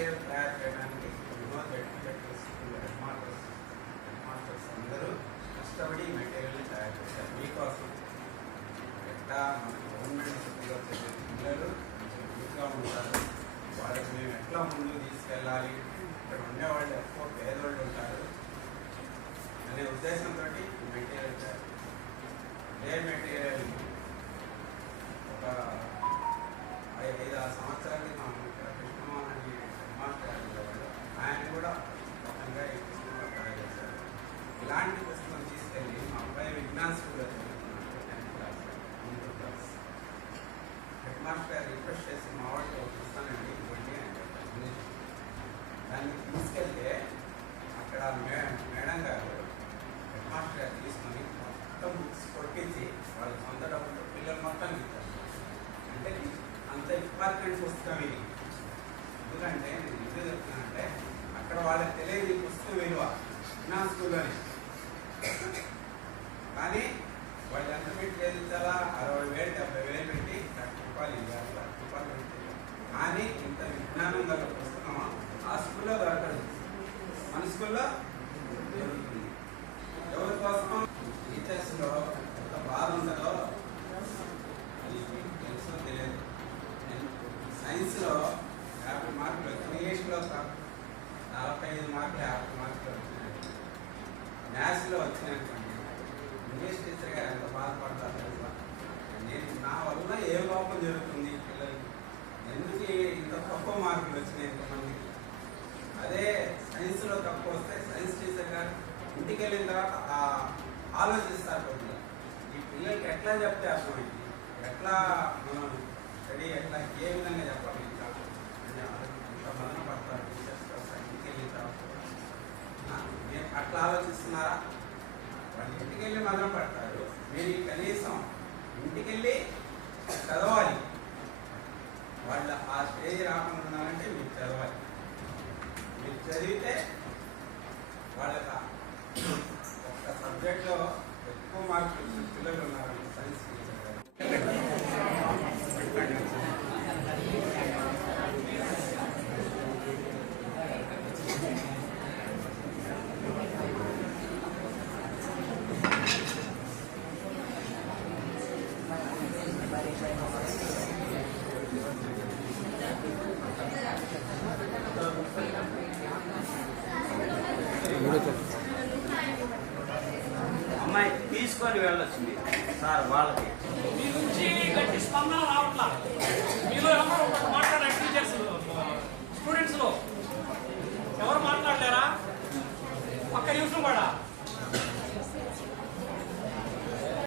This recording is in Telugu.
మెటీరియల్ తయారు చేయడానికి ఎన్నో హెడ్మాస్టర్స్ మాస్టర్స్ అందరూ కష్టపడి మెటీరియల్ మెటీరియల్ని తయారు చేస్తారు మీకోసం ఎట్లా మన గవర్నమెంట్ స్కూల్లో చదివే పిల్లలు మంచిగా ఉంటారు. వాళ్ళకి మేము ఎట్లా ముందుకు తీసుకెళ్ళాలి? ఇక్కడ ఉండేవాళ్ళు ఎక్కువ పేదవాళ్ళు ఉంటారు. అనే ఉద్దేశంతో మెటీరియల్ తయారు ఏ మెటీరియల్ ఒక డిపార్ట్మెంట్ పుస్తకం ఇది ఎందుకంటే నేను ఎందుకు చెప్తానంటే అక్కడ వాళ్ళకి తెలియదు పుస్తకం విలువ నా స్కూల్లోనే కానీ వాళ్ళు ఎంత పెట్టి చదివించాలా అరవై వేలు డెబ్బై వేలు పెట్టి లక్ష రూపాయలు ఇవ్వాలి లక్ష రూపాయలు పెట్టి కానీ ఇంత విజ్ఞానం గల పుస్తకం ఆ స్కూల్లో దొరకదు మన స్కూల్లో దొరుకుతుంది ఎవరి కోసం టీచర్స్లో ఎంత బాధ ఉంటుందో అది మీకు తెలుసో తెలియదు నేను సైన్స్లో యాభై మార్కులు ఇంగ్లీష్లో నలభై ఐదు మార్కులు యాభై మార్కులు వచ్చినాయి మ్యాథ్స్లో వచ్చినాయి ఇంగ్లీష్ టీచర్ గారు ఎంత బాధపడతారు తెలుసా? నేను నా వల్ల ఏ లోపం జరుగుతుంది పిల్లలకి? ఎందుకు ఇంత తక్కువ మార్కులు వచ్చినాయి ఇంతమందికి? అదే సైన్స్లో తక్కువ వస్తే సైన్స్ టీచర్ గారు ఇంటికి వెళ్ళిన తర్వాత ఆ ఆలోచిస్తారు కొద్దిగా ఈ పిల్లలకి ఎట్లా చెప్తే అర్థమైంది? ఎట్లా మనం స్టడీ ఎట్లా ఏ విధంగా చెప్పాలి ఇంకా అని ఆలోచి- ఇంత మదన పడతారు టీచర్స్ కోసం ఇంటికి వెళ్ళిన తర్వాత ఆ, మీరు అట్లా ఆలోచిస్తున్నారా వాళ్ళు వెళ్ళి మదన పడతారు మీరు కనీసం ఇంటికెళ్ళి చదవాలి. వాళ్ళ ఆ స్టేజ్ రాకుండా ఉన్నారంటే మీరు చదవాలి. మీరు చదివితే వాళ్ళకి అమ్మాయి తీసుకొని వెళ్ళొచ్చింది. సార్ వాళ్ళకి. మీ నుంచి గట్టి స్పందన రావట్లా? మీలో ఎవరో మాట్లాడారు టీచర్స్ స్టూడెంట్స్లో